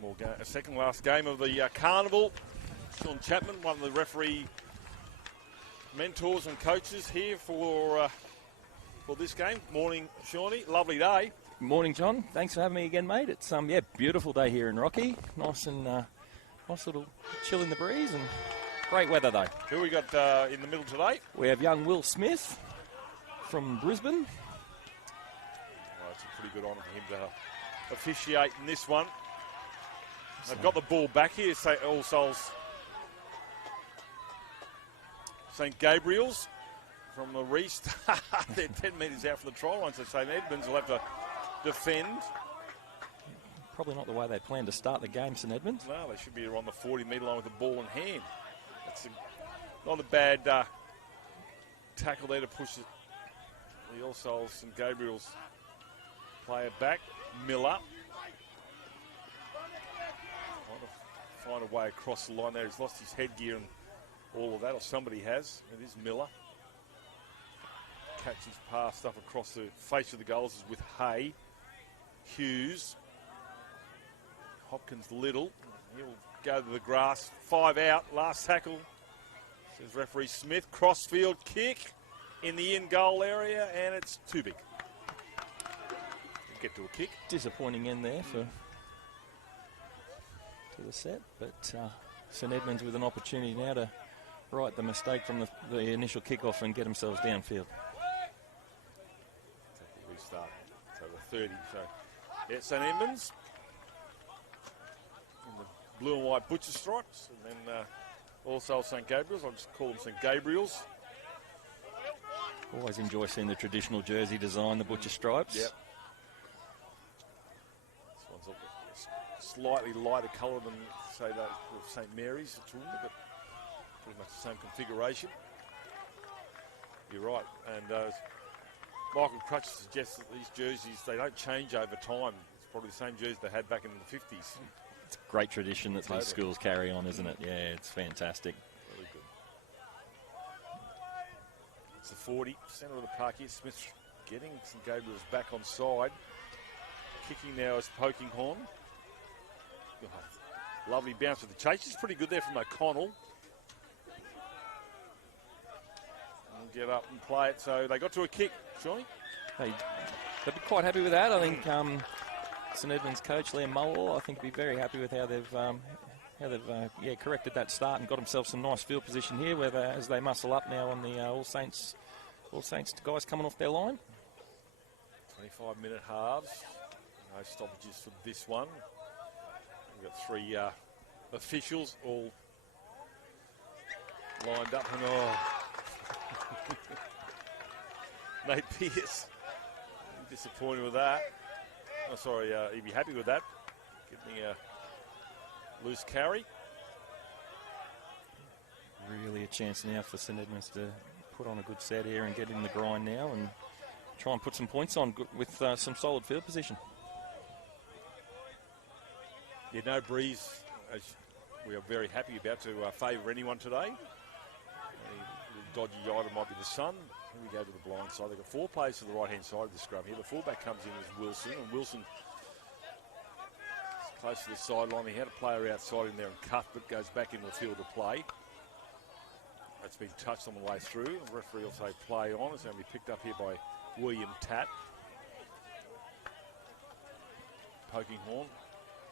One more game, a second last game of the Carnival. Sean Chapman, one of the referee mentors and coaches here for this game. Morning, Shawnee. Lovely day. Morning, John. Thanks for having me again, mate. It's beautiful day here in Rocky. Nice and nice little chill in the breeze and great weather though. Who we got in the middle today? We have young Will Smith from Brisbane. Well, it's a pretty good honour for him to officiate in this one. They've got the ball back here, All Souls. St. Gabriel's from the restart. They're 10 metres out from the try line, so St. Edmunds will have to defend. Probably not the way they plan to start the game, St. Edmunds. No, they should be on the 40-metre line with the ball in hand. That's not a bad tackle there to push the All Souls St. Gabriel's player back. Miller. Trying to find a way across the line there. He's lost his headgear and all of that, or somebody has. It is Miller. Catches past up across the face of the goals is with Hay. Hughes. Hopkins Little. He'll go to the grass. 5 out. Last tackle. Says referee Smith. Crossfield kick in the in-goal area, and it's too big. Get to a kick. Disappointing end there for the set, but St. Edmunds with an opportunity now to right the mistake from the initial kickoff and get themselves downfield. Restart. So the 30. So yeah, St. Edmunds in the blue and white butcher stripes, and then also St. Gabriel's. I'll just call them St. Gabriel's. Always enjoy seeing the traditional jersey design, the butcher stripes. Yep. This one's a slightly lighter colour than, say, that of St. Mary's, but pretty much the same configuration. You're right. And Michael Crutch suggests that these jerseys, they don't change over time. It's probably the same jersey they had back in the 50s. It's a great tradition that these schools carry on, isn't it? Yeah, it's fantastic. Very good. It's the 40, centre of the park here. Smith getting St. Gabriel's back on side. Kicking now is Pokinghorn. Oh, lovely bounce with the chase. It's pretty good there from O'Connell. And get up and play it. So they got to a kick, Johnny. They'd be quite happy with that. I think St. Edmunds coach Liam Mulwell, I think, be very happy with how they've corrected that start and got themselves some nice field position here, where as they muscle up now on the All Saints guys coming off their line. 25-minute halves. No stoppages for this one. We've got 3 officials all lined up, and Nate Pierce disappointed with that. Oh, sorry, he'd be happy with that. Getting a loose carry. Really a chance now for St. Edmunds to put on a good set here and get in the grind now and try and put some points on with some solid field position. Yeah, no breeze, as we are very happy about to favour anyone today. The dodgy item might be the sun. Here we go to the blind side. They've got 4 players to the right-hand side of the scrum here. The fullback comes in as Wilson, and Wilson is close to the sideline. He had a player outside in there, and Cuthbert goes back into the field to play. That's been touched on the way through. The referee will say play on. It's going to be picked up here by William Tatt. Pokinghorn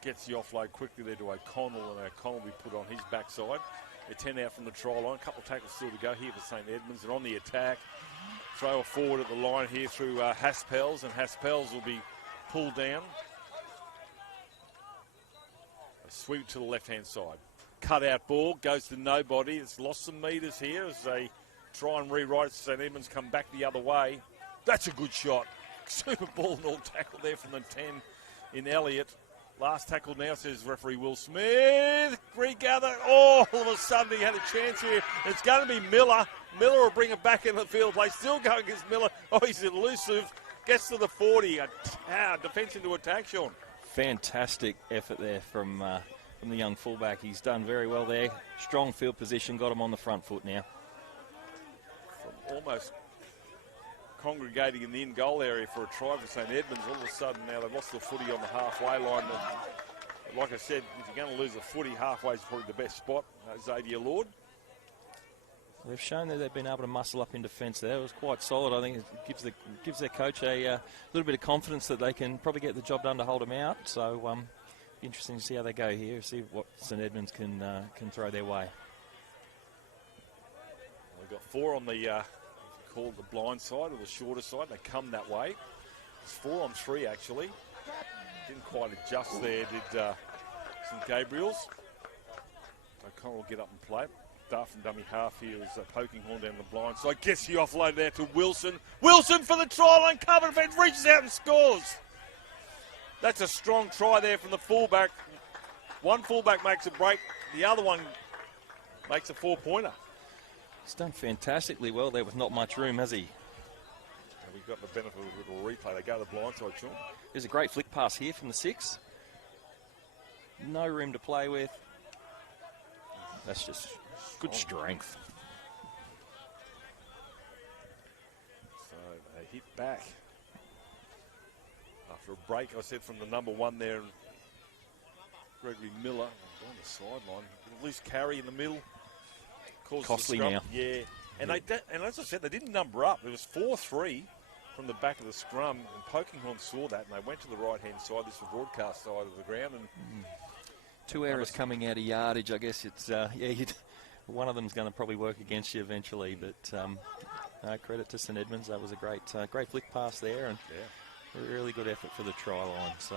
gets the offload quickly there to O'Connell, and O'Connell will be put on his backside. They're 10 out from the try line. A couple of tackles still to go here for St. Edmunds. And on the attack, throw forward at the line here through Haspels, and Haspels will be pulled down. A sweep to the left-hand side. Cut out ball, goes to nobody. It's lost some metres here as they try and rewrite it. St. Edmunds come back the other way. That's a good shot. Super ball and all tackle there from the 10 in Elliott. Last tackle now, says referee Will Smith. Regather. Oh, all of a sudden he had a chance here. It's going to be Miller. Miller will bring it back in the field play. Still going against Miller. Oh, he's elusive. Gets to the 40. Defence into attack, Sean. Fantastic effort there from the young fullback. He's done very well there. Strong field position. Got him on the front foot now. From almost congregating in the in-goal area for a try for St. Edmunds. All of a sudden now they've lost the footy on the halfway line. They've like I said, if you're going to lose a footy, halfway is probably the best spot. Xavier Lord. They've shown that they've been able to muscle up in defence there. It was quite solid. I think it gives their coach a little bit of confidence that they can probably get the job done to hold them out. So interesting to see how they go here, see what St Edmunds can throw their way. We've got 4 on the, if you call it the blind side or the shorter side. They come that way. It's 4 on 3 actually. Didn't quite adjust there, did St Gabriel's. O'Connell will get up and play it. Duff and dummy half here is poking horn down the blind side. Gets the offload there to Wilson. Wilson for the try line, cover defence, reaches out and scores. That's a strong try there from the fullback. One fullback makes a break, the other one makes a 4-pointer. He's done fantastically well there with not much room, has he? And we've got the benefit of a little replay. They go to the blind side, Sean. There's a great flick pass here from the 6. No room to play with. That's just good strength. So they hit back. After a break, I said, from the number 1 there, Gregory Miller on the sideline. Loose carry in the middle. Costly now. Yeah. And and as I said, they didn't number up. It was 4-3 from the back of the scrum, and Pokinghorn saw that, and they went to the right-hand side. This is the broadcast side of the ground. And 2 errors coming out of yardage. I guess it's, one of them's going to probably work against you eventually, but credit to St Edmunds. That was a great flick pass there, and a really good effort for the try line. So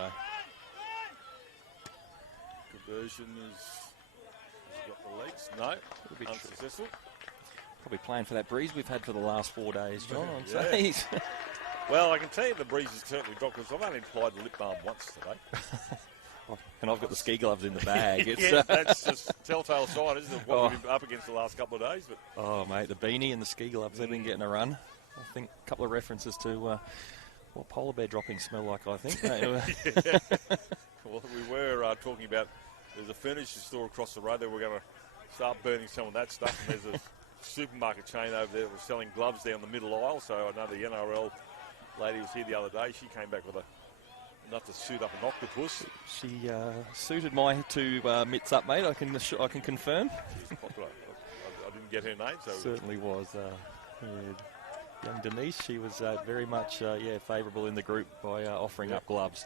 conversion has got the legs. No, unsuccessful. Probably playing for that breeze we've had for the last 4 days, John. Yeah. Well, I can tell you the breeze is certainly dropped, because I've only applied the lip balm once today. And I've got the ski gloves in the bag. It's, that's just telltale sign, isn't it, what we've been up against the last couple of days. But oh, mate, the beanie and the ski gloves, they've been getting a run. I think a couple of references to what polar bear droppings smell like, I think. Well, we were talking about, there's a furniture store across the road that we're going to start burning some of that stuff. And there's a supermarket chain over there that was selling gloves down the middle aisle. So I know the NRL lady was here the other day. She came back with enough to suit up an octopus. She suited my 2 mitts up, mate. I can confirm. She's popular. I didn't get her name, so certainly was. Young Denise, she was very much favourable in the group by offering up gloves.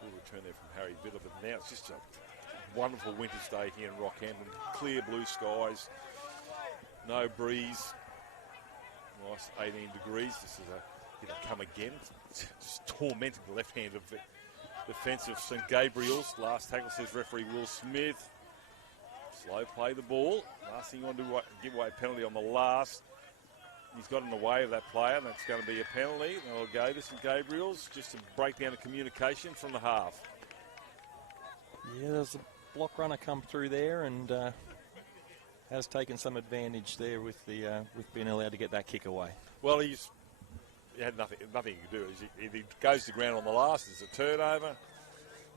Full return there from Harry Bitter, but now it's just a wonderful winter's day here in Rockhampton. Clear blue skies, no breeze, nice 18 degrees. This is come again. It's just tormenting the left hand of the defence of St Gabriel's. Last tackle, says referee Will Smith. Slow play the ball. Last thing you want to do, give away a penalty on the last. He's got in the way of that player, and that's going to be a penalty. They'll go to St Gabriel's just to break down the communication from the half. Yeah, there's a block runner come through there, and has taken some advantage there with being allowed to get that kick away. Well, he had nothing he could do. If he goes to ground on the last, it's a turnover.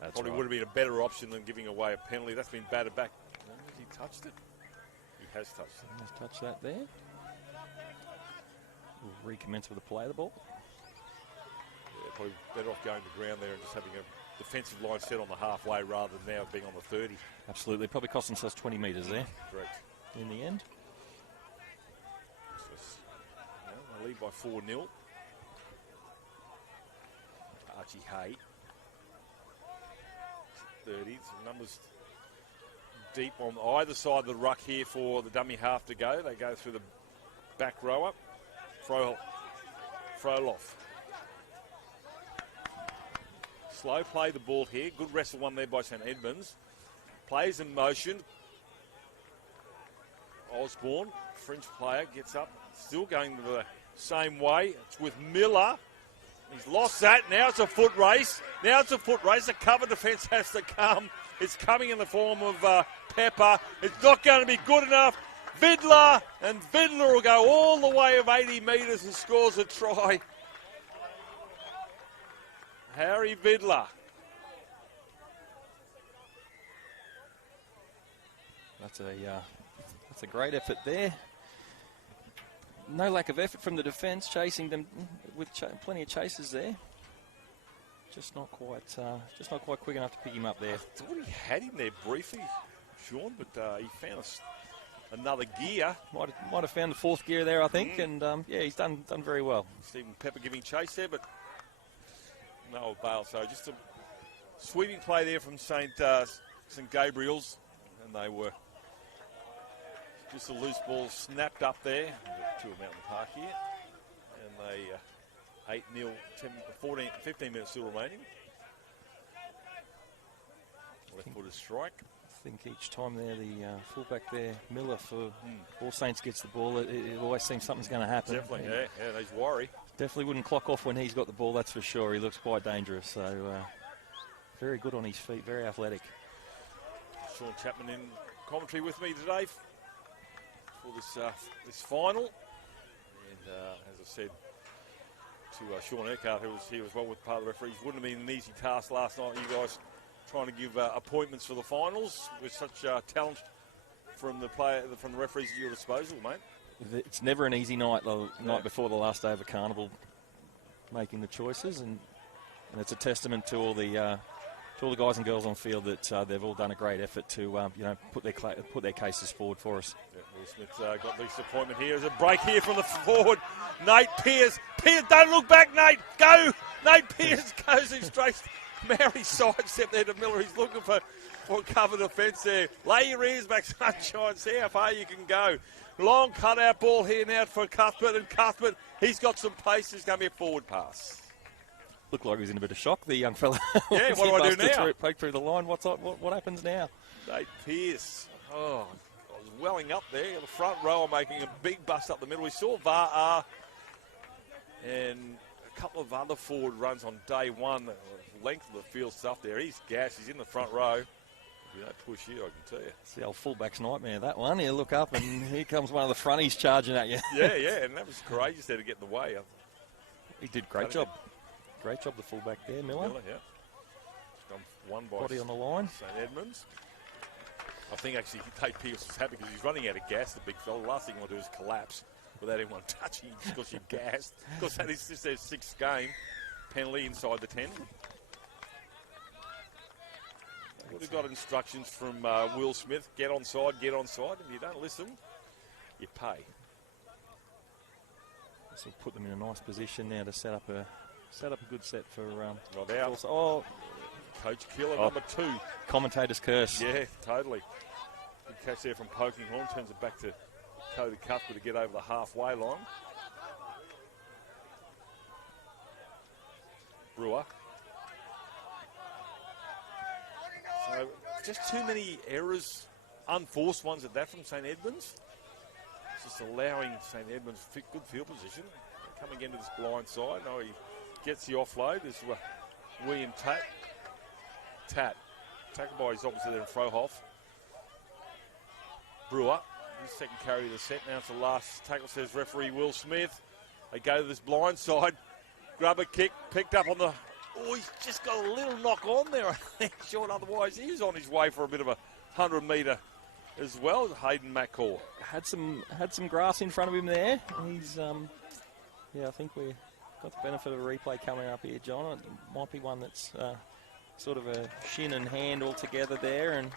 That's probably right. would have been a better option than giving away a penalty. That's been batted back. Has he touched it? He has touched it. He's touched that there. We'll recommence with the play of the ball. Yeah, probably better off going to ground there and just having a defensive line set on the halfway rather than now being on the 30. Absolutely. Probably cost themselves 20 metres there. Correct. In the end. They lead by 4-0. Archie Hay. 30s. Numbers deep on either side of the ruck here for the dummy half to go. They go through the back rower. Froloff. Slow play the ball here. Good wrestle one there by St Edmunds. Plays in motion. Osborne, French player, gets up. Still going the same way. It's with Miller. He's lost that. Now it's a foot race. The cover defence has to come. It's coming in the form of Pepper. It's not going to be good enough. Vidler, and Vidler will go all the way of 80 metres and scores a try. Harry Vidler. That's a great effort there. No lack of effort from the defence, chasing them with plenty of chases there. just not quite quick enough to pick him up there. I thought he had him there briefly, Sean, but he found another gear. Might have found the fourth gear there, I think, and he's done very well. Stephen Pepper giving chase there, but no avail. So just a sweeping play there from St Gabriel's, and they were just a loose ball snapped up there to a Mountain Park here, and they 8-0, 15 minutes still remaining. Left-footed strike. I think each time there, the fullback there, Miller for All Saints gets the ball, it always seems something's going to happen. Definitely, yeah, he's worried. Definitely wouldn't clock off when he's got the ball, that's for sure. He looks quite dangerous, so very good on his feet, very athletic. Sean Chapman in commentary with me today for this final. And as I said to Sean Urquhart, who was here as well with part of the referees, wouldn't have been an easy task last night, you guys trying to give appointments for the finals with such talent from the referees at your disposal, mate. It's never an easy night, the night before the last day of a carnival, making the choices, and it's a testament to all the guys and girls on field that they've all done a great effort to put their cases forward for us. Yeah, Will Smith got this appointment here. There's a break here from the forward. Nate Pearce, don't look back, Nate. Go! Nate Pearce goes in straight. Mary sidestep there to Miller. He's looking for cover defence there. Lay your ears back, Sunshine. See how far you can go. Long cut-out ball here now for Cuthbert. And Cuthbert, he's got some pace. There's going to be a forward pass. Looked like he was in a bit of shock, the young fella. Yeah, what do I do now? Poke through the line. What happens now? Nate Pearce. Oh, I was welling up there. The front row are making a big bust up the middle. We saw VAR and a couple of other forward runs on day one. Length of the field stuff there. He's gassed. He's in the front row. If you don't push here, I can tell you. It's the old fullback's nightmare, that one. You look up and here comes one of the fronties charging at you. Yeah, and that was courageous there to get in the way. He did great job. Great job, the fullback there, Miller. Yeah. One by body on the line. St Edmunds. I think actually Tate Pierce is happy because he's running out of gas, the big fella. The last thing he want to do is collapse without anyone touching him because you're gassed. Because that is just their sixth game. Penalty inside the 10. We've got instructions from Will Smith. Get onside, get onside. If you don't listen, you pay. This will put them in a nice position now to set up a good set for. Right out. Oh, Coach Killer, number 2. Commentator's curse. Yeah, totally. Good catch there from Pokinghorn. Turns it back to Cody Cuthbert to get over the halfway line. Brewer. So just too many errors, unforced ones at that from St Edmunds. Just allowing St Edmunds good field position. Coming into this blind side. No, he gets the offload. This is William Tat. Tackled by his opposite there in Frohoff. Brewer. His second carry of the set. Now it's the last tackle, says referee Will Smith. They go to this blind side. Grubber kick. Picked up on the... Oh, he's just got a little knock on there, I think, Sean. Otherwise, he's on his way for a bit of a 100-metre as well. Hayden McCaw. Had some grass in front of him there. He's, I think we've got the benefit of a replay coming up here, John. It might be one that's sort of a shin and hand all together there, and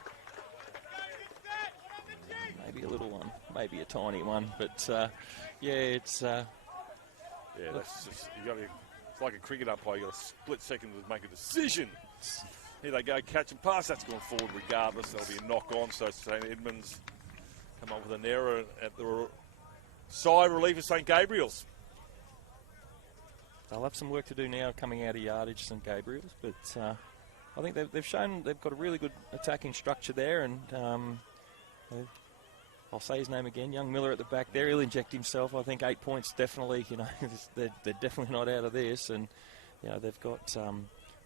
maybe a little one, maybe a tiny one. But, it's... that's just... You got to... It's like a cricket umpire, you've got a split second to make a decision. Here they go, catch and pass. That's gone forward regardless. There'll be a knock on. So St Edmunds come up with an error at the side relief of St Gabriel's. They'll have some work to do now coming out of yardage, St Gabriel's. But I think they've shown they've got a really good attacking structure there. And I'll say his name again, young Miller at the back there. He'll inject himself. I think 8 points definitely, they're definitely not out of this. And, they've got, I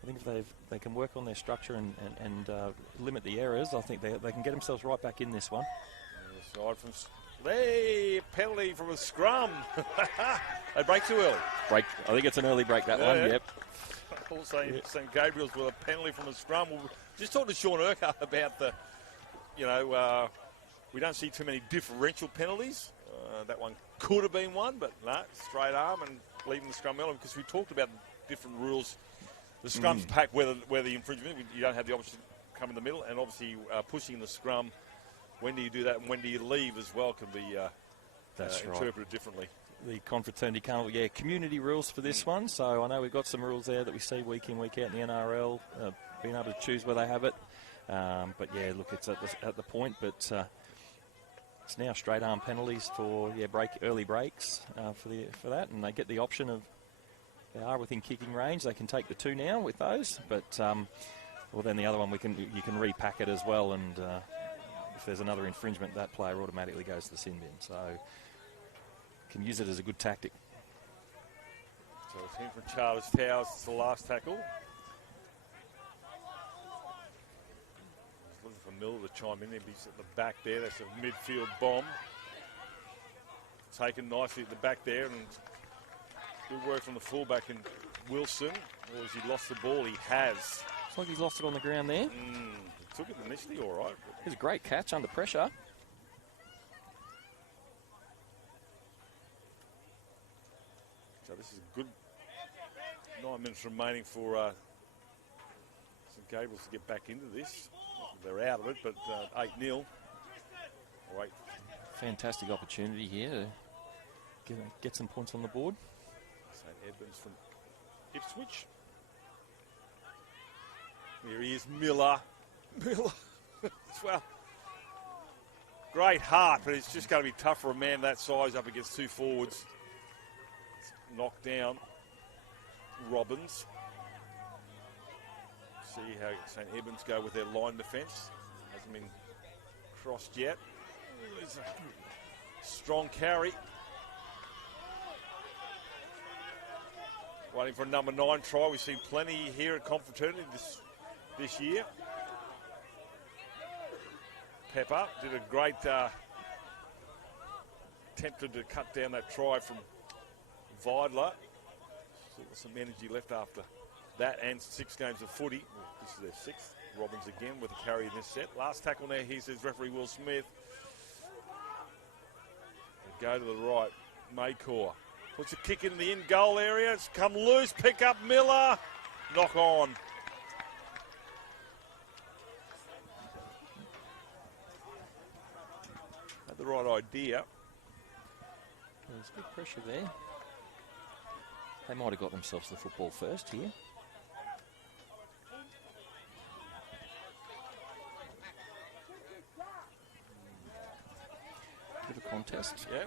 think if they can work on their structure and limit the errors, I think they can get themselves right back in this one. Aside from, penalty from a scrum. They break too early. I think it's an early break, that one, yep. Also, St Gabriel's with a penalty from a scrum. We'll just talk to Sean Urquhart about the, we don't see too many differential penalties. That one could have been one, but no, straight arm and leaving the scrum early because we talked about different rules The scrum's packed where the infringement, you don't have the option to come in the middle, and obviously pushing the scrum. When do you do that, and when do you leave as well can be interpreted differently. The Confraternity Carnival, community rules for this one. So I know we've got some rules there that we see week in, week out in the NRL, being able to choose where they have it. But look, it's at the point, but it's now straight arm penalties for early breaks for that, and they get the option of, they are within kicking range. They can take the 2 now with those, but then the other one you can repack it as well, and if there's another infringement, that player automatically goes to the sin bin. So can use it as a good tactic. So it's in from Charles Towers. It's the last tackle. Just looking for Miller to chime in there. He's at the back there. That's a midfield bomb. Taken nicely at the back there, and good work from the fullback in Wilson. Or has he lost the ball? He has. Looks like he's lost it on the ground there. He took it initially all right. It was a great catch under pressure. So this is good. 9 minutes remaining for St Gabriel's to get back into this. They're out of it, but 8-0. Right. Fantastic opportunity here to get some points on the board. St Edmunds from Ipswich. Here he is, Miller. Well, great heart, but it's just going to be tough for a man that size up against 2 forwards. Knocked down Robbins. See how St Edmunds go with their line defence. Hasn't been crossed yet. There's a strong carry. Waiting for a number 9 try. We've seen plenty here at Confraternity this year. Pepper did a great attempted to cut down that try from Vidler. Still some energy left after that and 6 games of footy. This is their 6th. Robbins again with a carry in this set. Last tackle now, he says referee Will Smith. They go to the right. Maycor puts a kick in the in-goal area. It's come loose. Pick up Miller. Knock on. Had the right idea. There's good pressure there. They might have got themselves the football first here. Bit of a contest. Yeah.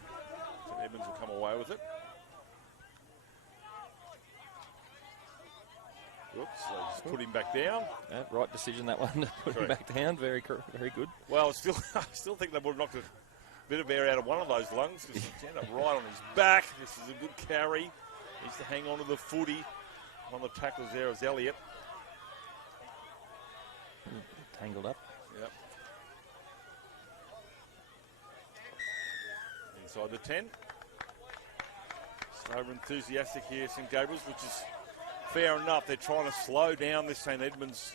So Edmonds will come away with it. Whoops, they just put him back down. Right decision, that one, to put him back down. Very good. Well, I still think they would have knocked a bit of air out of one of those lungs because he ended up right on his back. This is a good carry. Needs to hang on to the footy. One of the tackles there is Elliott. Tangled up. Yep. Inside the 10. So enthusiastic here, St Gabriel's, which is fair enough. They're trying to slow down this St Edmunds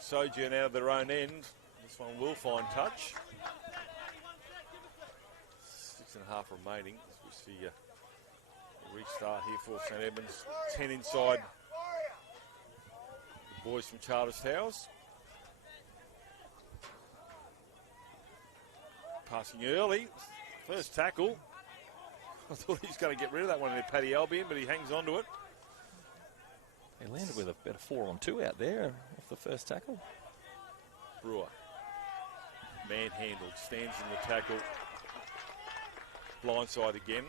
sojourn out of their own end. This one will find touch. 6.5 remaining as we see a restart here for St Edmunds. 10 inside the boys from Charters Towers. Passing early. First tackle. I thought he was going to get rid of that one in Paddy Albion, but he hangs on to it. He landed with a 4-on-2 out there off the first tackle. Brewer. Manhandled. Stands in the tackle. Blindside again.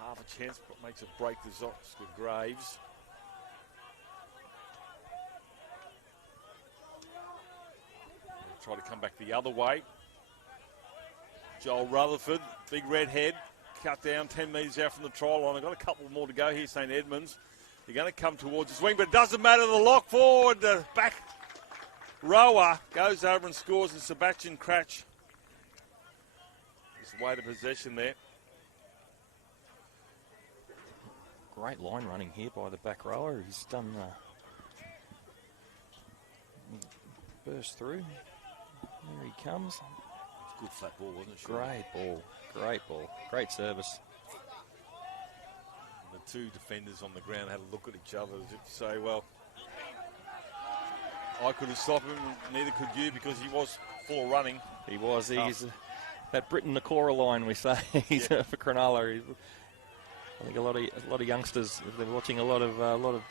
Half a chance, but makes a break to Graves. They'll try to come back the other way. Joel Rutherford, big red head. Cut down 10 metres out from the try line. They've got a couple more to go here, St Edmunds. They're going to come towards the swing, but it doesn't matter. The lock forward, the back rower goes over and scores, and Sebastian Cratch just weight of possession there. Great line running here by the back rower. He's done burst through. There he comes. It's good flat ball, wasn't it? Great ball. Great ball. Great service. The two defenders on the ground had a look at each other as if to say, well, I couldn't stop him, neither could you, because he was full of running. He was. He's that Britain Nakora line we say for Cronulla. I think a lot of youngsters, if they're watching a lot of the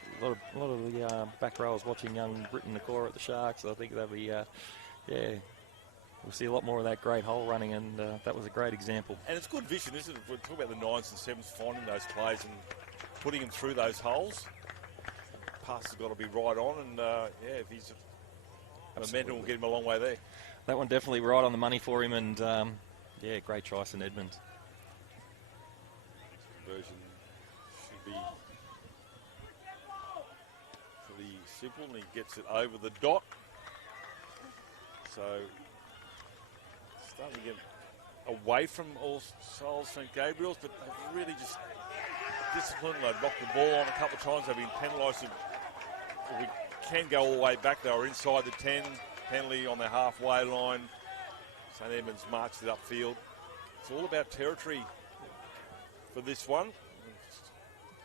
back rowers watching young Britain Nakora at the Sharks. I think they'll be we'll see a lot more of that great hole running, and that was a great example. And it's good vision, isn't it? We're talking about the 9s and 7s finding those plays and putting them through those holes. Pass has got to be right on, and if he's momentum will get him a long way there. That one definitely right on the money for him, and great try, St Edmund. Conversion should be pretty simple, and he gets it over the dot. So starting to get away from All Souls St Gabriel's, but they've really just disciplined. They've knocked the ball on a couple of times. They've been penalised. We can go all the way back. They were inside the 10, penalty on their halfway line. St Edmunds marched it upfield. It's all about territory for this one.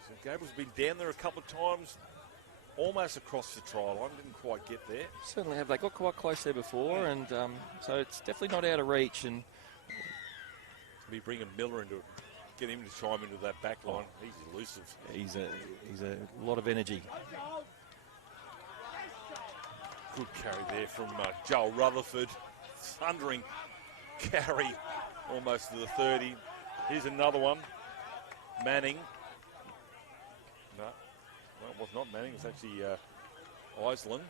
St Gabriel's been down there a couple of times, almost across the try line, didn't quite get there. Certainly have. They got quite close there before, and so it's definitely not out of reach. And we bring a Miller into it, get him to chime into that back line. He's elusive. He's a lot of energy. Good carry there from Joel Rutherford. Thundering carry almost to the 30. Here's another one. Manning. No, it was not Manning. It was actually Iceland.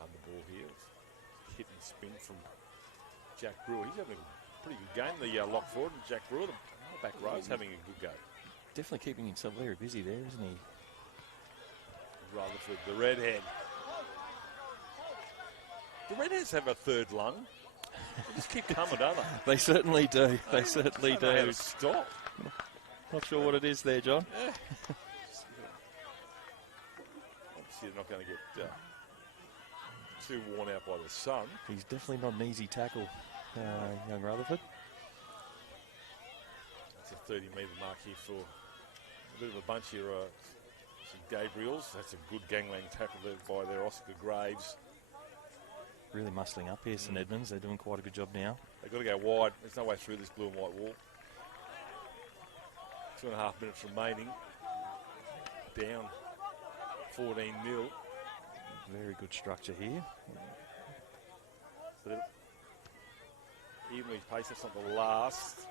On the ball here. Hit and spin from Jack Brewer. He's having a pretty good game, the lock forward. And Jack Brewer, the back row, is having a good go. Definitely keeping himself very busy there, isn't he? Rutherford, the redhead. The redheads have a third lung. They just keep coming, don't they? They certainly do. They certainly do. How to stop. Not sure what it is there, John. Yeah. Obviously, they're not going to get too worn out by the sun. He's definitely not an easy tackle, young Rutherford. That's a 30-metre mark here for a bit of a bunch here. Some Gabriels. That's a good gangland tackle there by their Oscar Graves. Really muscling up here, St Edmunds. They're doing quite a good job now. They've got to go wide. There's no way through this blue and white wall. 2.5 minutes remaining. Down 14-0. Very good structure here. So evenly paced, that's not the last.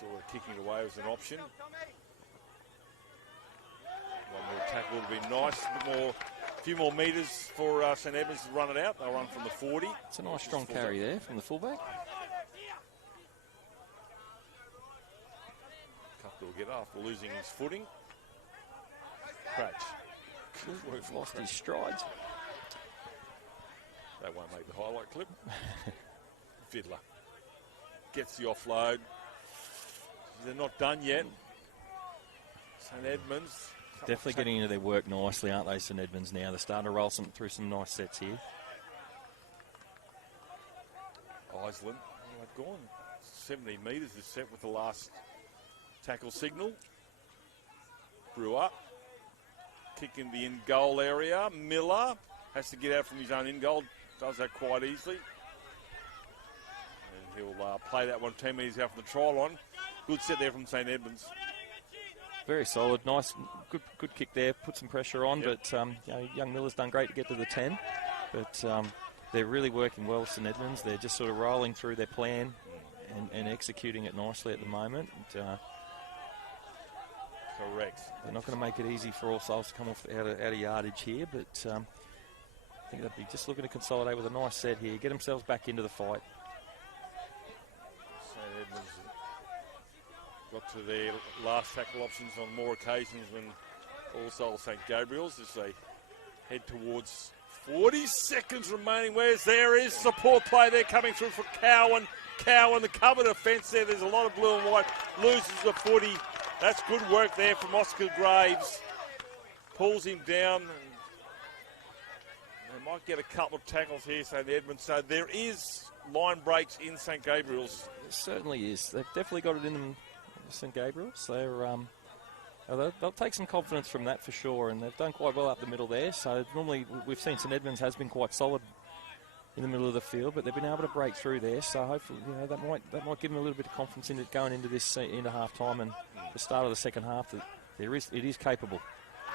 Sort of kicking it away was an option. One more tackle would be nice. A few more metres for St Edmunds to run it out. They'll run from the 40. It's a nice strong carry there from the fullback. Cup will get after losing his footing. Cratch. We've lost his strides. That won't make the highlight clip. Fiddler gets the offload. They're not done yet. St Edmunds. Definitely getting into their work nicely, aren't they, St Edmunds now? They're starting to roll through some nice sets here. Iceland, they've gone 70 metres is set with the last tackle signal. Brewer, kick in the in-goal area. Miller has to get out from his own in-goal. Does that quite easily. And he'll play that one 10 metres out from the try line. Good set there from St Edmunds. Very solid, nice, good kick there. Put some pressure on, but young Miller's done great to get to the 10. But they're really working well, St Edmunds. They're just sort of rolling through their plan and executing it nicely at the moment. Correct. They're not going to make it easy for All Souls to come off out of yardage here, but I think they'll be just looking to consolidate with a nice set here, get themselves back into the fight. St Edmunds got to their last tackle options on more occasions than All Souls St Gabriel's as they head towards 40 seconds remaining. There is support play there coming through for Cowan. Cowan, the cover defence there. There's a lot of blue and white. Loses the footy. That's good work there from Oscar Graves. Pulls him down. They might get a couple of tackles here, St Edmunds. So there is line breaks in St Gabriel's. It certainly is. They've definitely got it in them, St Gabriel's. They'll take some confidence from that for sure, and they've done quite well up the middle there. So normally we've seen St Edmunds has been quite solid in the middle of the field, but they've been able to break through there. So hopefully, that might give them a little bit of confidence in it going into this into half time and the start of the second half. That it is capable.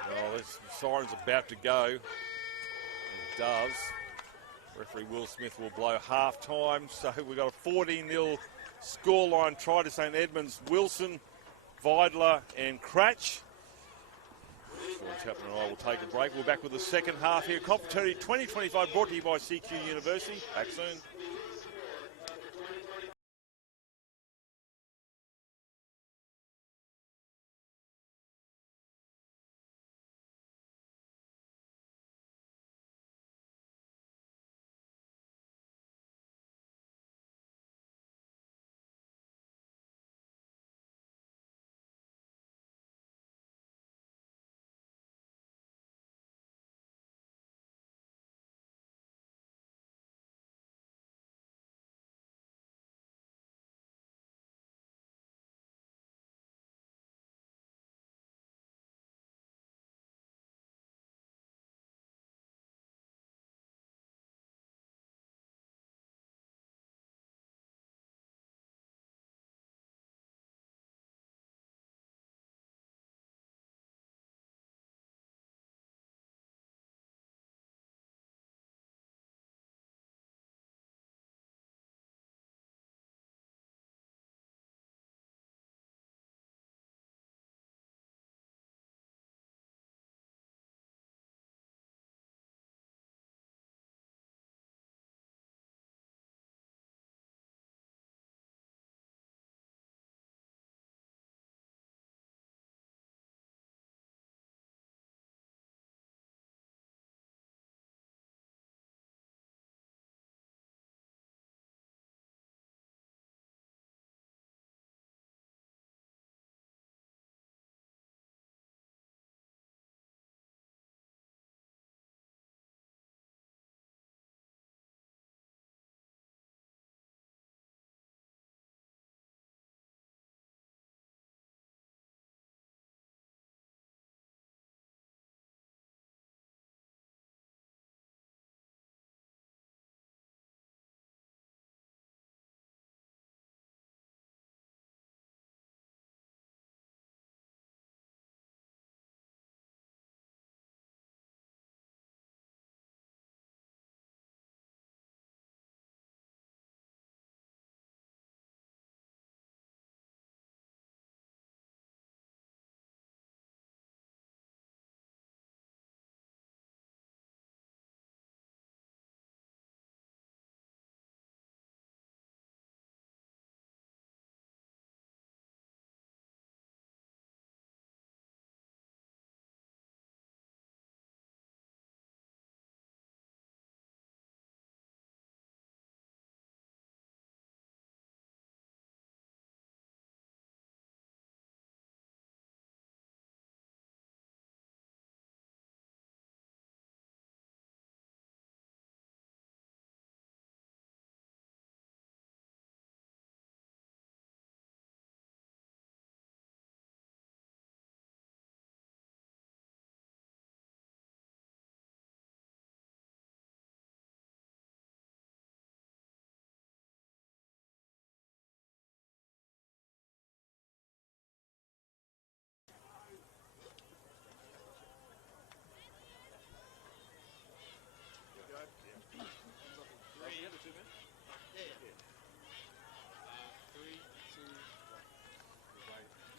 Well, this siren's about to go. It does. Referee Will Smith will blow half time. So we've got a 14-0 scoreline. Try to St Edmunds. Wilson, Vidler and Cratch. Sean Chapman and I will take a break. We're back with the second half here. Confraternity 2025 brought to you by CQ University. Back soon.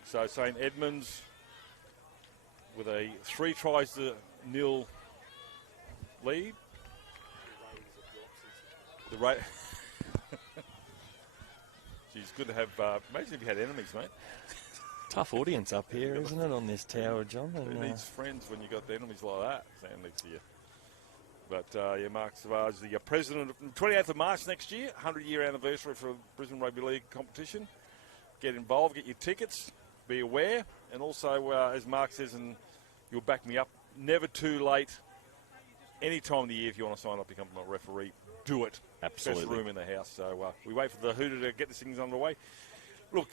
So St Edmunds with a 3-0 lead. The rate. Geez, good to have. Imagine if you had enemies, mate. Tough audience up here, isn't it, on this tower, John? Who needs friends when you got the enemies like that standing next to you? But Mark Savage, the president of 28th of March next year, 100-year anniversary for Brisbane Rugby League competition. Get involved, get your tickets, be aware, and also, as Mark says, and you'll back me up, never too late any time of the year, if you want to sign up, become a referee, do it. Absolutely. Best room in the house. So we wait for the hooter to get these things underway. Look,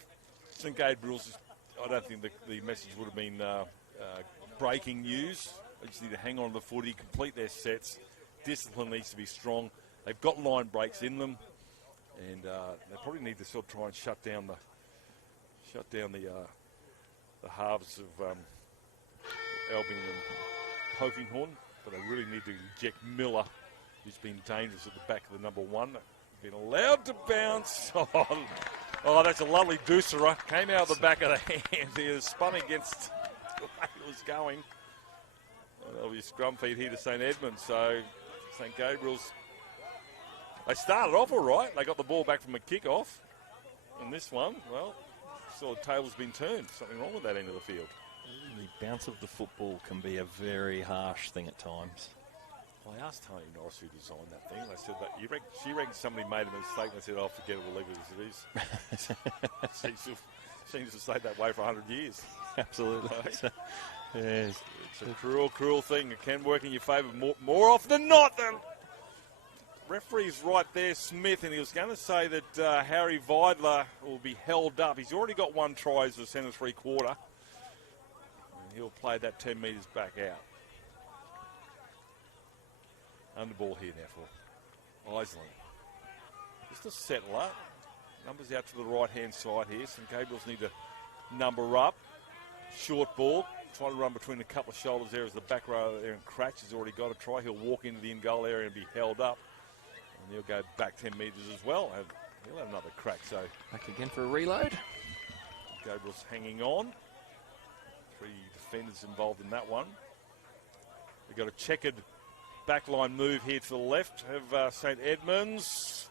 St Gabriel's, I don't think the message would have been breaking news. They just need to hang on to the footy, complete their sets. Discipline needs to be strong. They've got line breaks in them, and they probably need to sort of try and shut down the halves of Albion and Polkinghorne. But they really need to eject Miller, who's been dangerous at the back of the number one. Been allowed to bounce. Oh, that's a lovely deucerer. Came out of the back of the hand. He was spun against the way it was going. There'll be scrum feed here to St Edmund. So St Gabriel's, they started off all right. They got the ball back from a kick-off. And this one, well, saw the table's been turned. Something wrong with that end of the field. The bounce of the football can be a very harsh thing at times. Well, I asked Tony Norris who designed that thing. They said that she reckons somebody made a mistake. And they said, "Oh, forget it. We'll leave it as it is." Seems to stay that way for 100 years. Absolutely. It's a cruel, cruel thing. It can work in your favour more often than not. The referee's right there, Smith, and he was going to say that Harry Vidler will be held up. He's already got one try as a centre three-quarter. And he'll play that 10 metres back out. Underball here now for Iceland. Just a settler. Numbers out to the right-hand side here. St Gabriel's need to number up. Short ball. Trying to run between a couple of shoulders there as the back row there, and Cratch has already got a try. He'll walk into the in-goal area and be held up. And he'll go back 10 metres as well. And he'll have another crack. So back again for a reload. Gabriel's hanging on. 3 defenders involved in that one. They've got a checkered backline move here to the left of St Edmunds.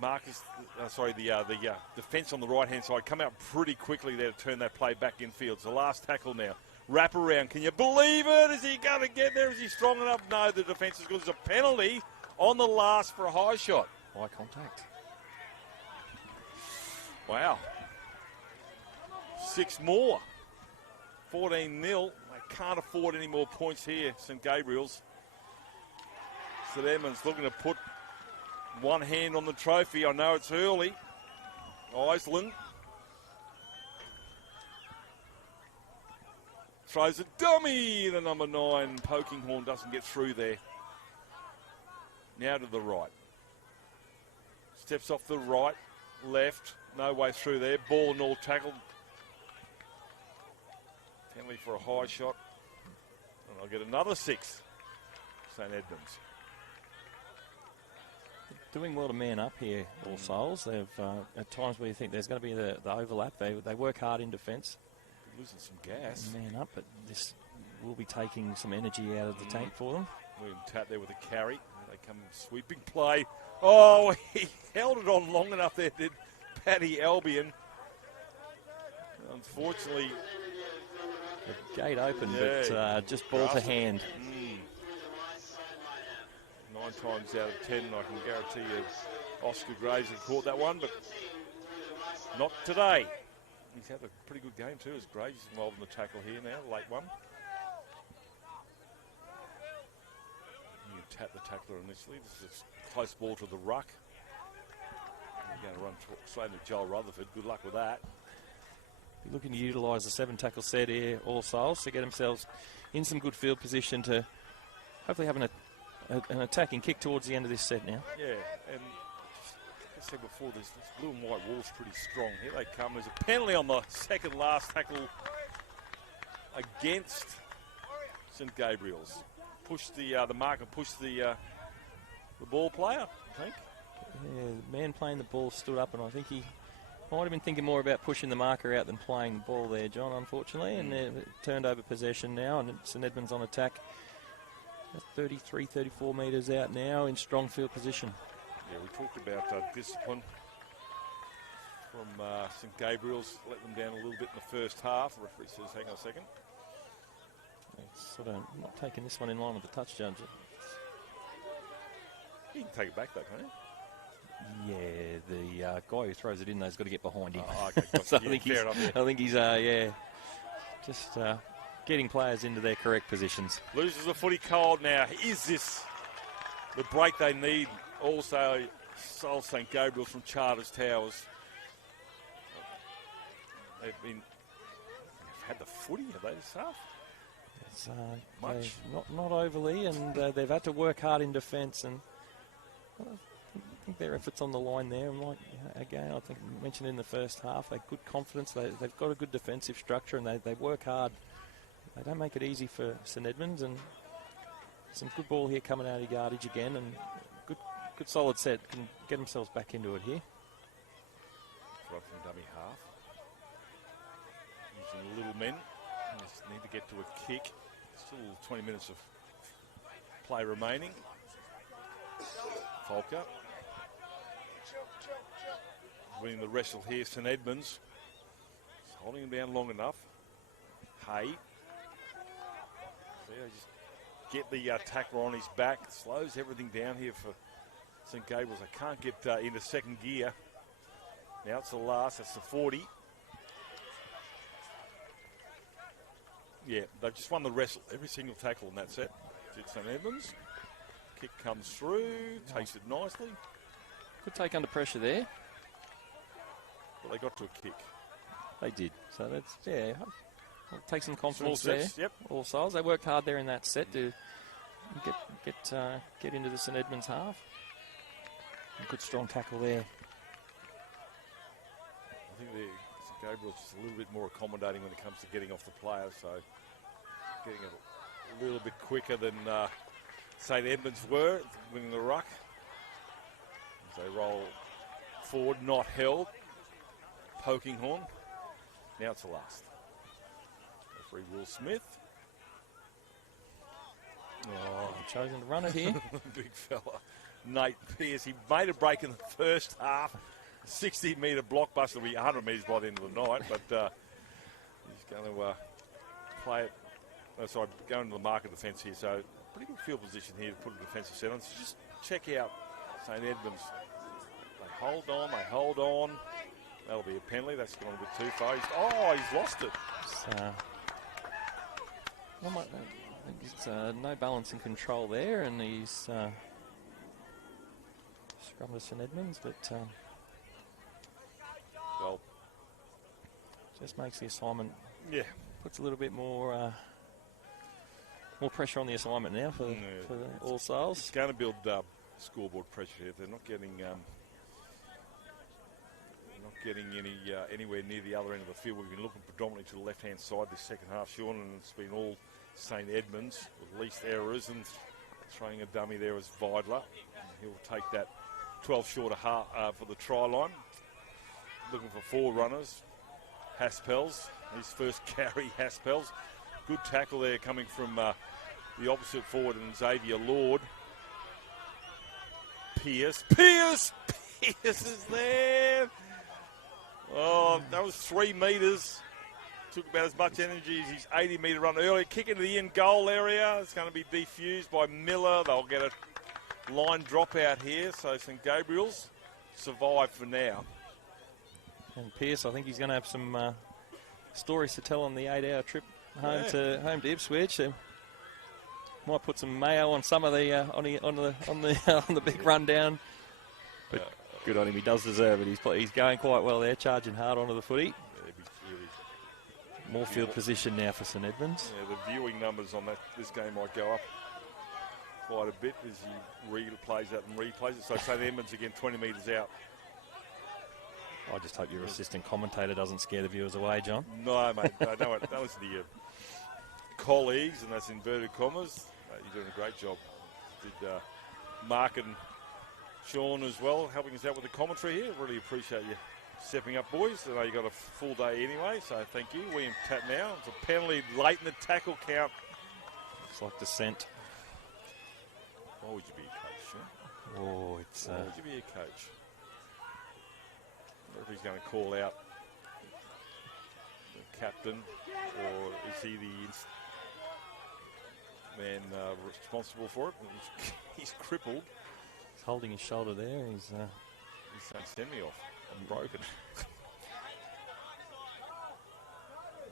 The defence on the right-hand side come out pretty quickly there to turn that play back infield. It's the last tackle now. Wrap around. Can you believe it? Is he going to get there? Is he strong enough? No, the defence is good. There's a penalty on the last for a high shot. High contact. Wow. 6 more. 14-0. They can't afford any more points here, St Gabriel's. St Edmunds looking to put one hand on the trophy. I know it's early. Iceland throws a dummy. The number 9, Polkinghorne, doesn't get through there. Now to the right. Steps off the right, left. No way through there. Ball and all tackled. Penalty for a high shot. And I'll get another 6. St Edmunds. Doing well to man up here, All Souls. They've at times where you think there's going to be the overlap. They work hard in defence. Losing some gas. Man up, but this will be taking some energy out of the tank for them. William Tatt there with a carry. They come sweeping play. Oh, he held it on long enough there, did Paddy Albion. Unfortunately, the gate open, but just ball to hand. 9 times out of 10, I can guarantee you Oscar Graves had caught that one, but not today. He's had a pretty good game too, as Graves is involved in the tackle here now, late one. You tap the tackler initially. This is a close ball to the ruck. You're going to run straight into Joel Rutherford. Good luck with that. Be looking to utilise the 7 tackle set here, All Souls, to get themselves in some good field position to hopefully have an attacking kick towards the end of this set now. Yeah, and like I said before, this blue and white wall's pretty strong. Here they come. There's a penalty on the second last tackle against St Gabriel's. Pushed the marker, pushed the ball player, I think. Yeah, the man playing the ball stood up, and I think he might have been thinking more about pushing the marker out than playing the ball there, John, unfortunately. And turned over possession now, and St Edmunds on attack. 33, 34 metres out now in strong field position. Yeah, we talked about discipline from St Gabriel's. Let them down a little bit in the first half. The referee says, hang on a second. Sort of not taking this one in line with the touch judge. You can take it back though, can't you? Yeah, the guy who throws it in, they's got to get behind him. Oh, okay. So yeah, fair enough, yeah. I think he's, just getting players into their correct positions. Loses the footy cold now. Is this the break they need? Also, Sol St. Gabriel from Charters Towers. They've had the footy, have they, this half? It's, Much? Not overly, and they've had to work hard in defence, and I think their efforts on the line there, and again, I think I mentioned in the first half, they've good confidence, they've got a good defensive structure, and they work hard. They don't make it easy for St Edmunds, and some good ball here coming out of yardage again, and good solid set, can get themselves back into it here. Right from dummy half. Using little men, just need to get to a kick. Still 20 minutes of play remaining. Folker winning the wrestle here. St Edmunds holding him down long enough. Hay. So just get the tackler on his back. Slows everything down here for St Gabriel's. They can't get into second gear. Now it's the last. That's the 40. Yeah, they've just won the wrestle. Every single tackle in that set. It's St Edmunds. Kick comes through, takes it nicely. Good take under pressure there. But they got to a kick. They did. So that's, yeah, I'll take some confidence Small sets, there. yep. All sides. They worked hard there in that set to get into the St Edmunds half. A good strong tackle there. I think St Gabriel's just a little bit more accommodating when it comes to getting off the player, so getting it a little bit quicker than St Edmunds were, winning the ruck. As they roll forward, not held. Poking horn. Now it's the last. Referee Will Smith. Oh, chosen to run it here. Big fella. Nate Pearce. He made a break in the first half. 60-metre blockbuster. Will be 100 metres by the end of the night, but he's going to play it. Go into the market defence here. So pretty good field position here to put a defensive set on. So just check out St Edmunds. They hold on. They hold on. That'll be a penalty. That's gone a bit too far. He's lost it. It's no balance and control there, and he's scrum to St Edmunds, but Well, just makes the assignment. Yeah. Puts a little bit more pressure on the assignment now for the All Sales. It's going to build scoreboard pressure here. They're not getting anywhere near the other end of the field. We've been looking predominantly to the left-hand side this second half, Sean, and it's been all St Edmunds with least errors, and throwing a dummy there as Vidler. He'll take that 12 short for the try line. Looking for 4 runners. Haspels, his first carry, Haspels. Good tackle there coming from the opposite forward, and Xavier Lord. Pearce is there. Oh, that was 3 metres. Took about as much energy as his 80-metre run earlier. Kick into the in-goal area. It's going to be defused by Miller. They'll get a line drop out here. So St Gabriel's survive for now. And Pearce, I think he's going to have some stories to tell on the 8-hour trip home to Ipswich. Might put some mayo on some of the on the big rundown. But good on him. He does deserve it. He's going quite well there, charging hard onto the footy. More field position now for St Edmunds. Yeah, the viewing numbers on this game might go up quite a bit as he replays that and replays it. So St Edmunds again 20 metres out. I just hope your assistant commentator doesn't scare the viewers away, John. No, mate. No, that was the colleagues, and that's inverted commas. You're doing a great job. Did Mark and Sean as well, helping us out with the commentary here. Really appreciate you stepping up, boys. I know you got a full day anyway, so thank you. William tap now. It's a penalty late in the tackle count. It's like dissent. Why would you be a coach, Sean? Oh, it's... Why would you be a coach? I wonder if he's going to call out the captain, or is he the man responsible for it? He's crippled. He's holding his shoulder there. He's saying, send me off. I'm broken.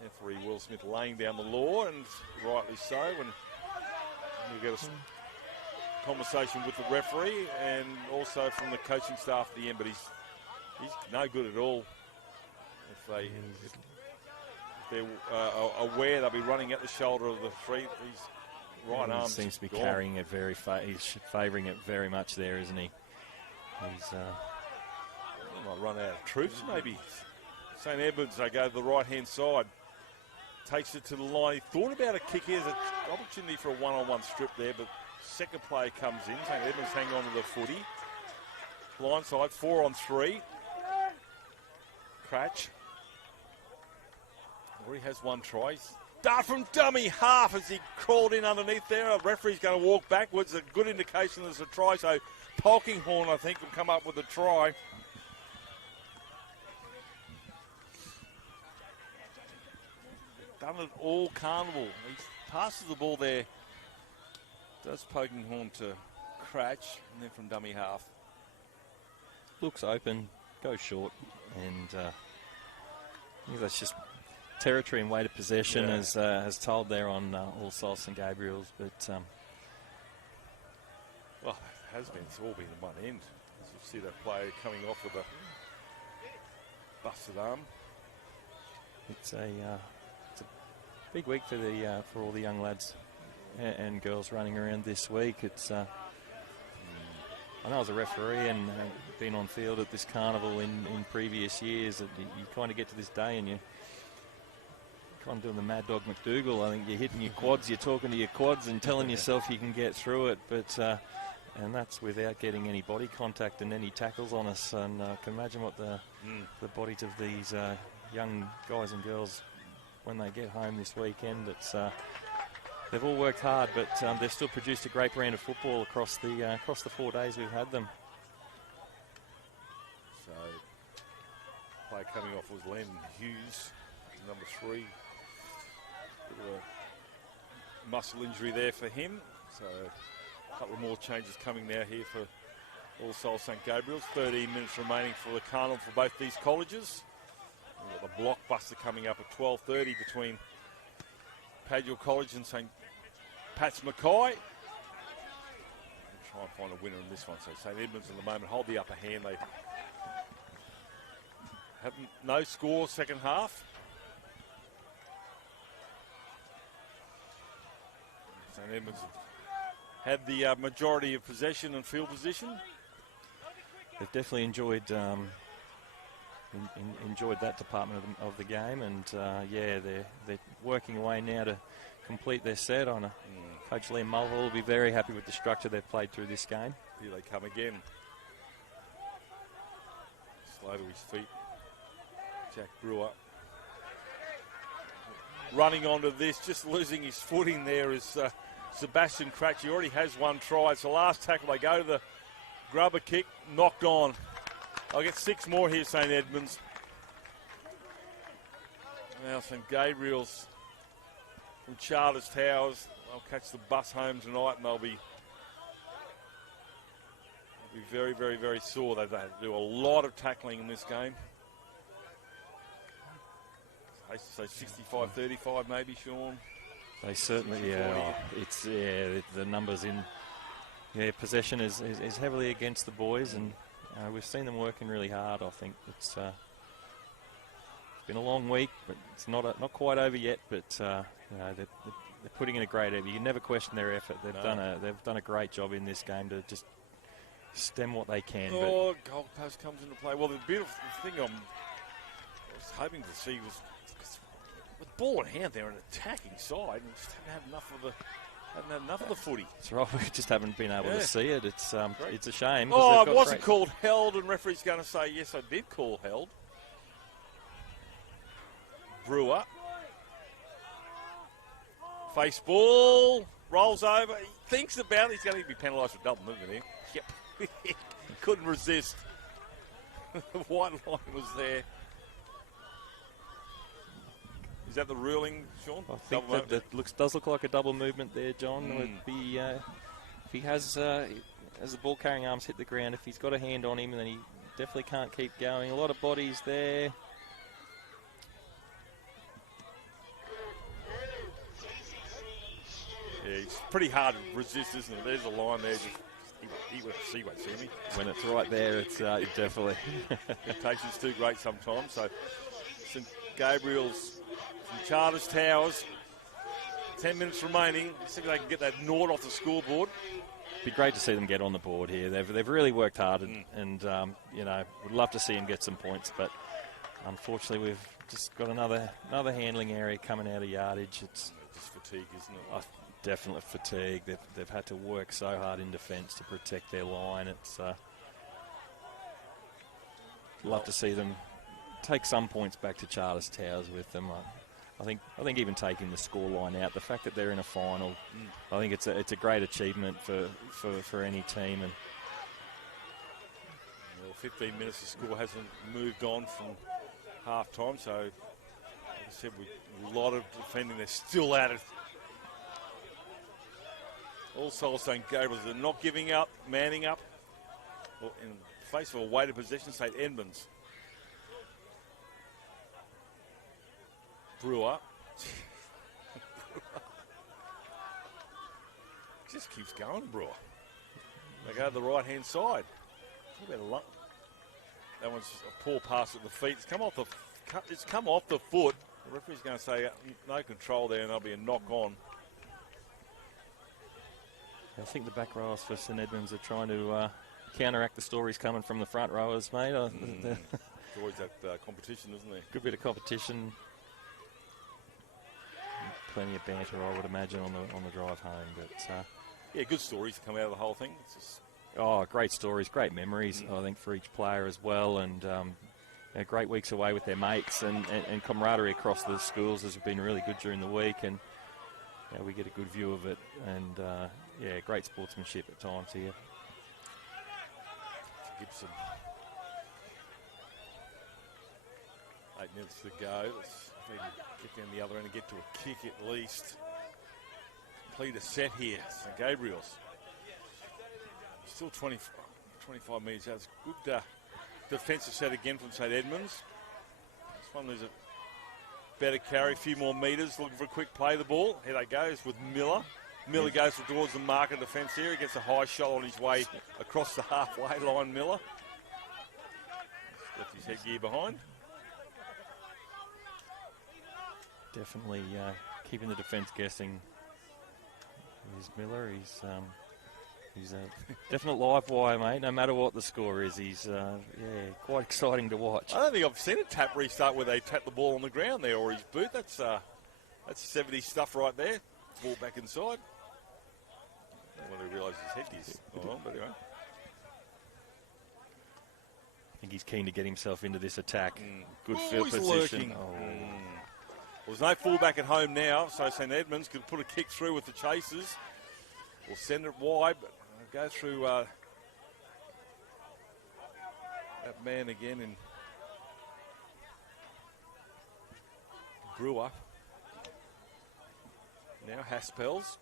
Referee Will Smith laying down the law, and rightly so. And we get a conversation with the referee and also from the coaching staff at the end, but he's no good at all. If they're aware, they'll be running at the shoulder of the free. His right arm seems to be gone. carrying it very. He's favouring it very much there, isn't he? He's. Might run out of troops, maybe. St Edmunds, they go to the right-hand side. Takes it to the line. He thought about a kick here. There's an opportunity for a one-on-one strip there, but second player comes in. St Edmunds hang on to the footy. Blindside, 4-on-3. Cratch. Already has one try. Dart from dummy half as he crawled in underneath there. A referee's going to walk backwards. A good indication there's a try. So Polkinghorn, I think, will come up with a try. Done it all carnival. He passes the ball there. Does Polkinghorn to Cratch, and then from dummy half. Looks open, goes short, and I think that's just territory and weight of possession, as told there on All Souls St Gabriel's. But well, it has been. It's all been in one end. As you see that player coming off with a busted arm. It's a big week for all the young lads and girls running around this week. It's I know as a referee and been on field at this carnival in previous years, that you kind of get to this day and you kind of doing the Mad Dog McDougall. I think you're hitting your quads, you're talking to your quads and telling yourself you can get through it, but and that's without getting any body contact and any tackles on us. And I can imagine what the bodies of these young guys and girls, when they get home this weekend, it's they've all worked hard, but they've still produced a great brand of football across the 4 days we've had them. So, play coming off was Landon Hughes, number 3. Bit of a muscle injury there for him. So, a couple of more changes coming now here for All Souls St Gabriel's. 13 minutes remaining for the carnival for both these colleges. We've got the blockbuster coming up at 12:30 between Padua College and St Pat's Mackay. We'll try and find a winner in this one. So St Edmunds at the moment hold the upper hand. They have no score second half. St Edmunds had the majority of possession and field position. They've definitely enjoyed that department of the game, and they're working away now to complete their set. On Coach Liam Mulhall will be very happy with the structure they've played through this game. Here they come again. Slow to his feet. Jack Brewer. Running onto this, just losing his footing there is Sebastian Cratch. He already has one try. It's the last tackle. They go to the grubber kick, knocked on. I'll get 6 more here, St Edmunds. Now St Gabriel's from Charters Towers. They'll catch the bus home tonight, and they'll be very, very, very sore. They've had to do a lot of tackling in this game. I used to say 65-35 maybe, Sean. They certainly, it's the numbers in possession is heavily against the boys, and we've seen them working really hard. I think it's been a long week, but it's not quite over yet. But they're putting in a great effort. You can never question their effort. They've done a great job in this game to just stem what they can. Oh, goalpost comes into play. Well, the beautiful thing I was hoping to see was with ball in hand, they're an attacking side, and just haven't had enough of the footy. That's right. We just haven't been able to see it. It's a shame. Oh, it wasn't called held, and referee's going to say yes, I did call held. Brewer. Face ball, rolls over. He thinks about it. He's going to be penalised for double movement here. Yep. He couldn't resist. The white line was there. Is that the ruling, Sean? I think that does look like a double movement there, John. Would be, if he has, as the ball carrying arms hit the ground, if he's got a hand on him, then he definitely can't keep going. A lot of bodies there. it's pretty hard to resist, isn't it? There's a line there. Just, he won't see me. When it's right there, it's definitely. Temptation's too great sometimes. So St Gabriel's from Charters Towers. 10 minutes remaining. See if they can get that nought off the scoreboard. It'd be great to see them get on the board here. They've really worked hard, and you know, would love to see them get some points, but unfortunately we've just got another handling area coming out of yardage. It's just fatigue, isn't it? Definitely fatigue. They've had to work so hard in defence to protect their line. It's love to see them take some points back to Charters Towers with them. I think even taking the scoreline out, the fact that they're in a final, I think it's a great achievement for any team. And 15 minutes, the score hasn't moved on from half time, so like I said, a lot of defending. They're still at it. All Souls St Gabriel, they're not giving up, manning up. Well, in the face of a weighted possession, St Edmunds. Brewer. Just keeps going, Brewer. They go to the right-hand side. That one's a poor pass at the feet. It's come off the foot. The referee's going to say no control there, and there'll be a knock on. I think the back rowers for St Edmunds are trying to counteract the stories coming from the front rowers, mate. There's always that competition, isn't there? Good bit of competition. Plenty of banter, I would imagine, on the drive home. But yeah, good stories come out of the whole thing. It's just great stories, great memories, I think, for each player as well. And great weeks away with their mates, and camaraderie across the schools has been really good during the week. And we get a good view of it. And great sportsmanship at times here. Gibson. 8 minutes to go. Let's get down the other end and get to a kick at least. Complete a set here. St Gabriel's. Still 25 metres out. It's good defensive set again from St Edmunds. This one there's a better carry, a few more metres. Looking for a quick play of the ball. Here they go. It's with Miller. Miller goes towards the marker defence here. He gets a high shot on his way across the halfway line, Miller. Left his headgear behind. Definitely keeping the defence guessing. Here's Miller. He's a definite live wire, mate. No matter what the score is, he's quite exciting to watch. I don't think I've seen a tap restart where they tap the ball on the ground there or his boot. That's 70s stuff right there. Ball back inside. I don't want to realise his headgear's not on, but anyway. I think he's keen to get himself into this attack. Good field he's position. Lurking. Well, there's no fullback at home now, so St Edmunds could put a kick through with the chasers. We'll send it wide, but go through that man again in Brewer. Now Haspels.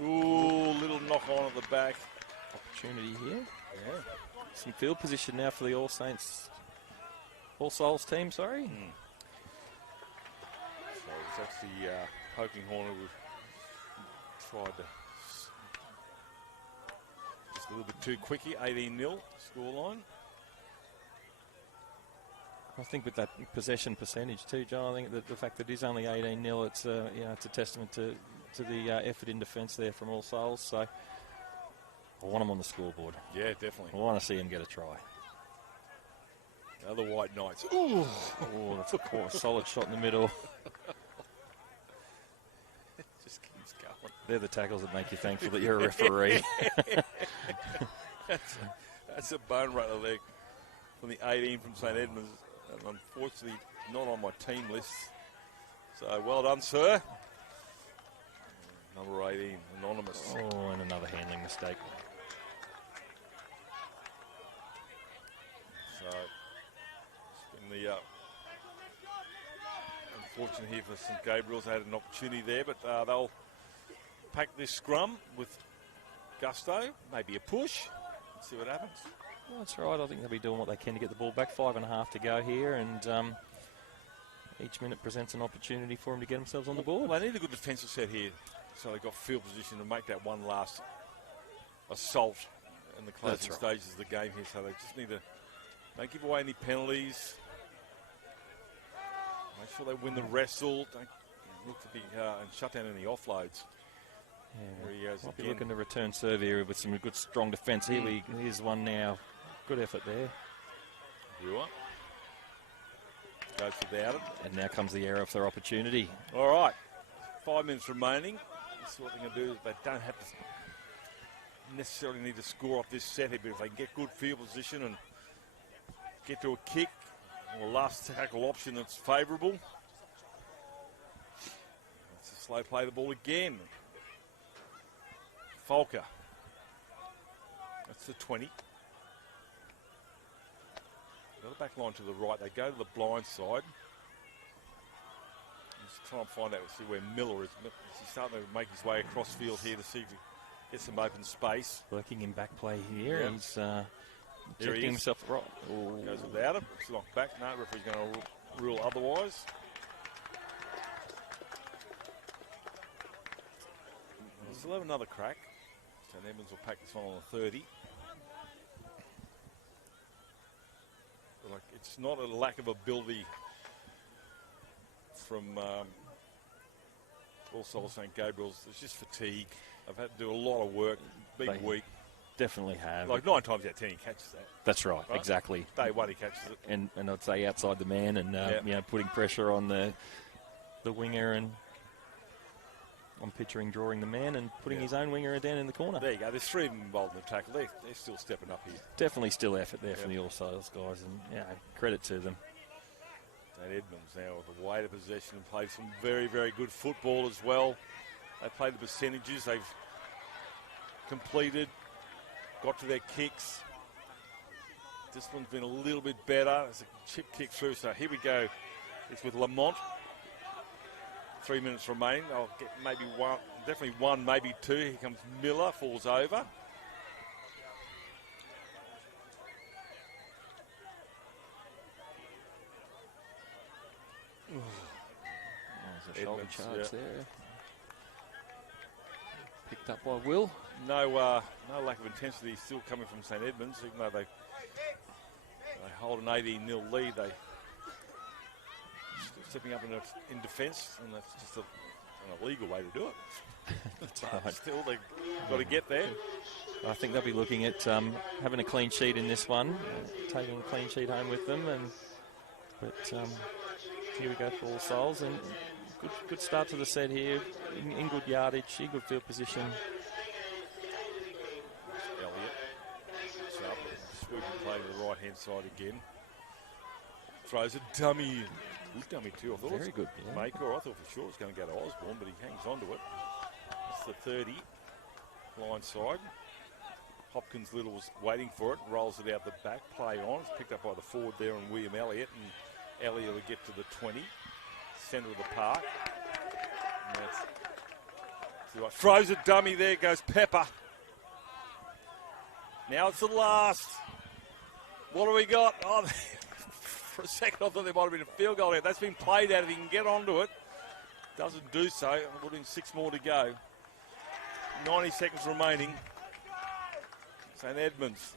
Ooh, little knock on at the back. Opportunity here. Yeah. Some field position now for the All Souls team, sorry. So it's actually poking horn who tried to just a little bit too quick here. 18-0 scoreline. I think with that possession percentage too, John, I think that the fact that it is only 18-0, it's it's a testament to the effort in defence there from All Souls. So I want him on the scoreboard. Yeah, definitely. I want to see him get a try. Other White Knights. Ooh. Oh, that's a solid shot in the middle. It just keeps going. They're the tackles that make you thankful that you're a referee. That's a bone rattler there from the 18 from St Edmunds. And unfortunately, not on my team list. So well done, sir. Number 18, anonymous. Oh, and another handling mistake. So it's been the unfortunate here for St Gabriel's. They had an opportunity there, but they'll pack this scrum with gusto. Maybe a push. Let's see what happens. Well, that's right. I think they'll be doing what they can to get the ball back. 5.5 to go here, and each minute presents an opportunity for them to get themselves on the board. Well, they need a good defensive set here, so they've got field position to make that one last assault in the closing stages of the game here. So they just need to don't give away any penalties. Make sure they win the wrestle. Don't look to be and shut down any offloads. Yeah, might be looking to return serve here with some good strong defence. Here's one now. Good effort there. Brewer goes without it. And now comes the error of their opportunity. All right, 5 minutes remaining. This is what they're going to do. They don't have to necessarily need to score off this set here, but if they can get good field position and get to a kick or a last tackle option that's favourable. It's a slow play the ball again. Folker. That's the 20. The back line to the right. They go to the blind side. Just try and find out, see where Miller is. He's starting to make his way across field here to see if he gets some open space. Working in back play here. Yep. He's injecting himself right. Ooh. Goes without him. It's knocked back. No, referee's going to rule otherwise. We'll still have another crack. St Edmunds will pack this one on the 30. Like, it's not a lack of ability from All Souls St Gabriel's. It's just fatigue. I've had to do a lot of work. Big week. Definitely have. Like 9 times out of 10 he catches that. That's right, exactly. Day one he catches it. And I'd say outside the man and putting pressure on the winger, and I'm picturing drawing the man and putting his own winger down in the corner. There you go. There's 3 of them involved in the tackle. They're still stepping up here. Definitely still effort there from the All Souls guys, and credit to them. St Edmunds now with the weight of possession and played some very, very good football as well. They played the percentages. They've completed, got to their kicks. This one's been a little bit better. It's a chip kick through, so here we go. It's with Lamont. 3 minutes remaining. I'll get maybe one, definitely one, maybe two. Here comes Miller, falls over. There's a shoulder charge there. Picked up by Will. No lack of intensity still coming from St Edmunds, even though they hold an 18-0 lead. They still stepping up in defence, and that's just an illegal way to do it. That's right. Still, they've got to get there. I think they'll be looking at having a clean sheet in this one, taking a clean sheet home with them. But here we go for All Souls, and good start to the set here, in good yardage, in good field position. Elliott, up, swooping play to the right-hand side again. Throws a dummy. Good dummy too. I thought very good. Yeah. Maker. I thought for sure it was going to go to Osborne, but he hangs on to it. It's the 30, blind side. Hopkins Little was waiting for it, rolls it out the back, play on. It's picked up by the forward there and William Elliott, and Elliott will get to the 20, centre of the park. Throws a dummy there, goes Pepper. Now it's the last. What do we got? Oh, for a second I thought there might have been a field goal there. That's been played out if he can get onto it. Doesn't do so. We're putting 6 more to go. 90 seconds remaining. St Edmunds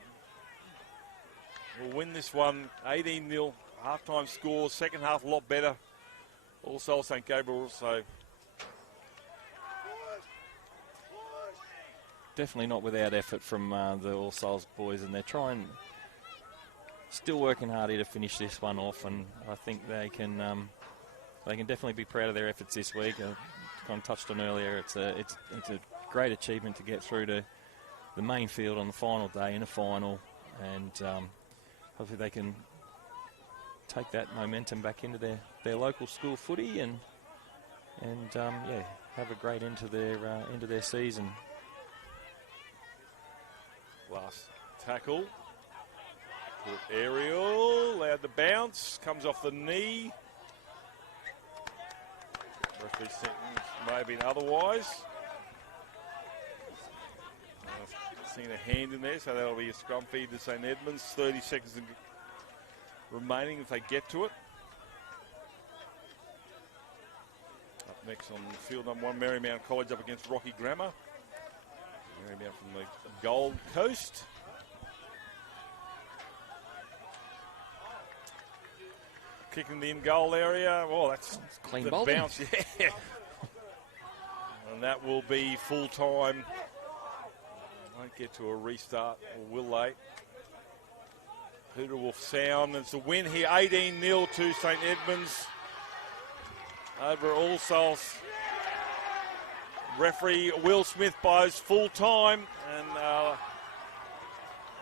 will win this one 18-0. Half-time score. Second half a lot better. Also St Gabriel also. Definitely not without effort from the All Souls boys, and they're still working hard here to finish this one off, and I think they can definitely be proud of their efforts this week. I kind of touched on earlier, it's a great achievement to get through to the main field on the final day in a final, and hopefully they can take that momentum back into their local school footy and have a great end to their season. Last tackle. Good aerial, allowed to bounce, comes off the knee. Referee sentence may have been otherwise. Seen a hand in there, so that'll be a scrum feed to St Edmunds. 30 seconds remaining if they get to it. Next on field number 1, Marymount College up against Rocky Grammar. Marymount from the Gold Coast. Kicking the in-goal area. Oh, that's clean the bowling. bounce. Yeah. And that will be full-time. Won't get to a restart, or will they? Peter Wolf Sound. It's a win here, 18-0 to St Edmunds over All Souls. Referee Will Smith buys full-time, and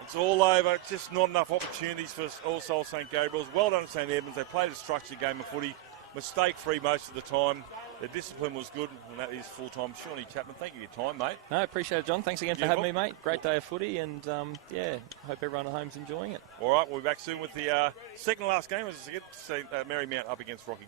it's all over. Just not enough opportunities for All Souls St Gabriel's. Well done, St Edmunds. They played a structured game of footy, mistake-free most of the time. Their discipline was good, and that is full-time. Shawnee Chapman, thank you for your time, mate. No, appreciate it, John. Thanks again for having me, mate. Great day of footy, and yeah, hope everyone at home's enjoying it. All right, we'll be back soon with the second-to-last game as Marymount up against Rocky.